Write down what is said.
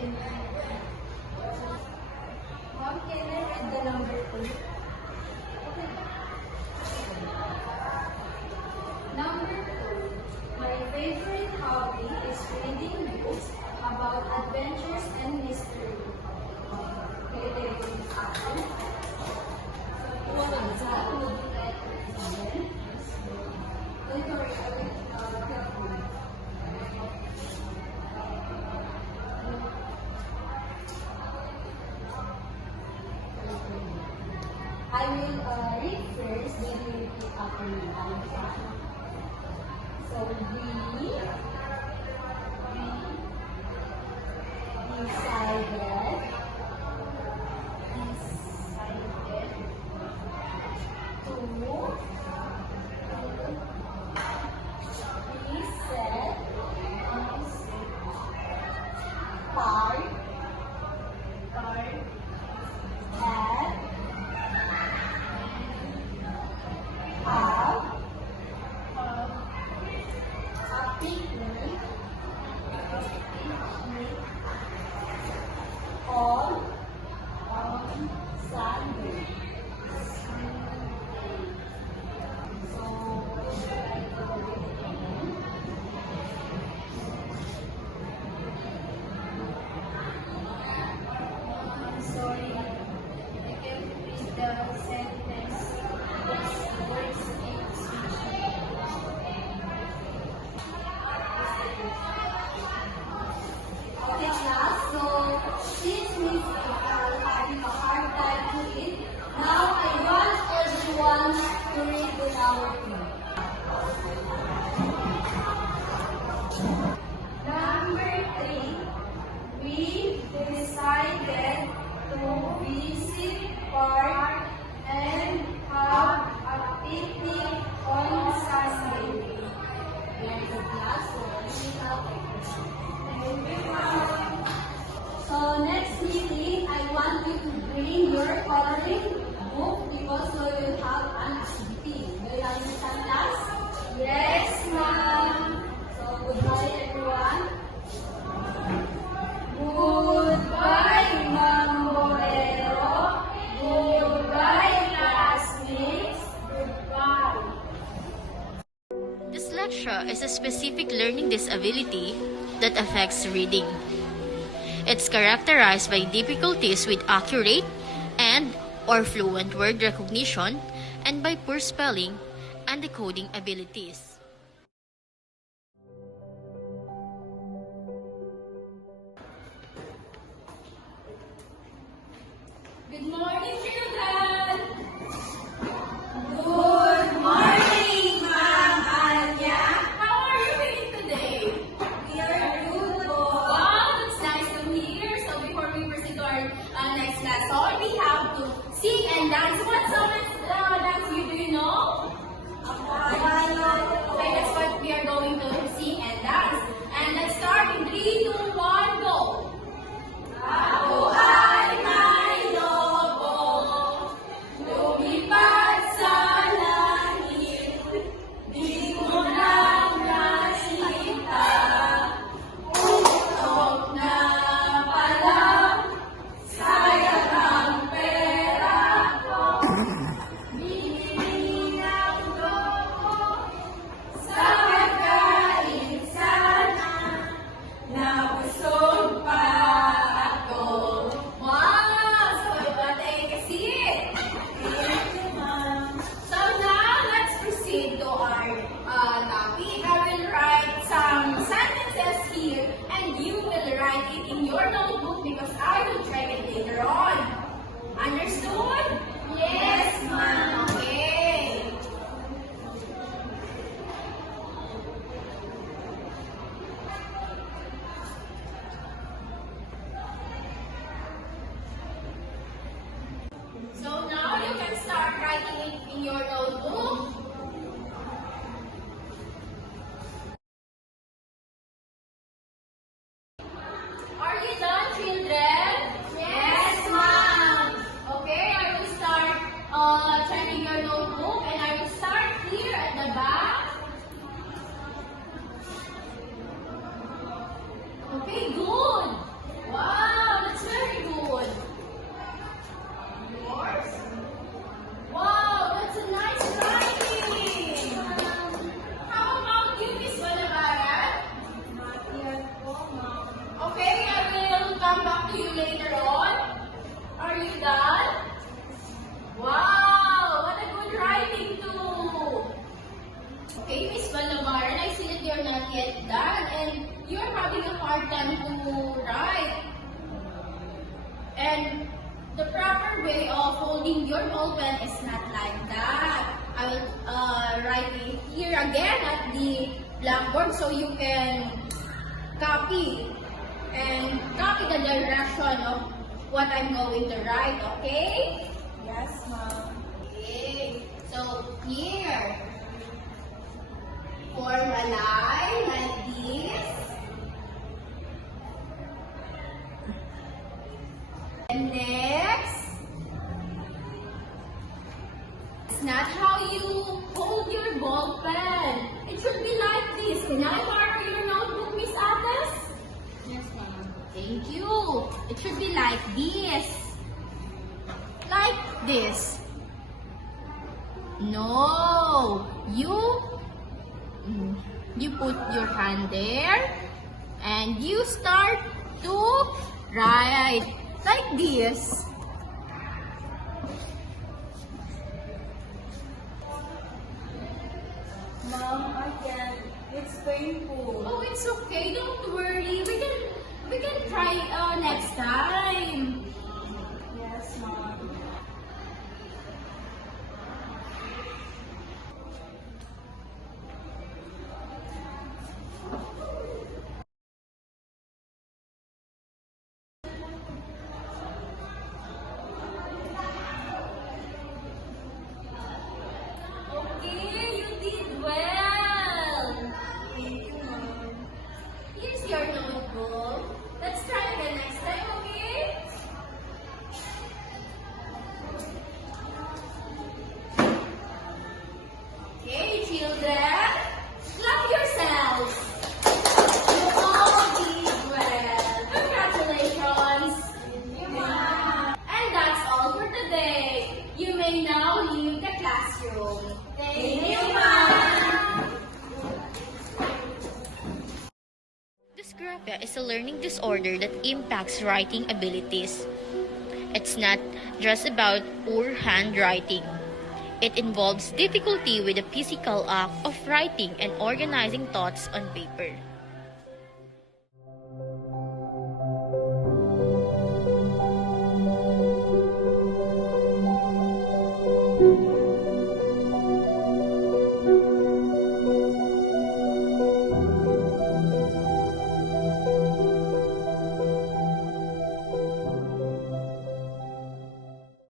Mom, can I read the number 2? Number 2. My favorite hobby is reading books about adventures and mystery. Okay, would you like to examine? Don't worry, I will help you. I will read first, then you repeat after me. So, we decided to reset part at have a picnic on Sunday. So, I'm sorry, I can't read the sentence. Words in Okay, class. So, since we are having a hard time to read, now I want everyone to read with our team. Number 3, we decided to visit park and have a picnic on Sunday. Very good, class. So, So next meeting, I want you to bring your coloring book because we will have an activity. Do you understand, class? Yes, ma'am. So goodbye, everyone. Goodbye, Ma'am Moreno. Goodbye, classmates. Goodbye. Dyslexia is a specific learning disability that affects reading. It's characterized by difficulties with accurate and or fluent word recognition and by poor spelling and decoding abilities. Good morning, children! Good morning, Ma'am Anya! How are you doing today? We are good. Wow, it's nice to hear. So before we proceed to our next class, so we have to sing and dance. What song dance do you know? Okay, that's what we are going to sing and dance. And let's start in 3, 2, 1, go! Ako ay may lobo, lumipad sa langit, di mo lang nakita, utok na pala, sayang ang pera ko. And the proper way of holding your ball pen is not like that. I will write it here again at the blackboard so you can copy and copy the direction of what I'm going to write, okay? Yes, ma'am. Okay. So here, form a line like this. And next, it's not how you hold your ball pen. It should be like this. Can I borrow your notebook, Miss Ates? Yes, ma'am. Thank you. It should be like this. Like this. No. You put your hand there and you start to write like this. Ma'am, I can't. It's painful. Oh, it's okay. Don't worry. We can try next time. Yes, ma'am. Okay, you did well. Thank you, ma'am. Here's your notebook. Let's try again next time, okay? Okay, children, clap yourselves. You all did well. Congratulations. And that's all for today. You may now leave the classroom. Thank you, ma'am. Dysgraphia is a learning disorder that impacts writing abilities. It's not just about poor handwriting. It involves difficulty with the physical act of writing and organizing thoughts on paper.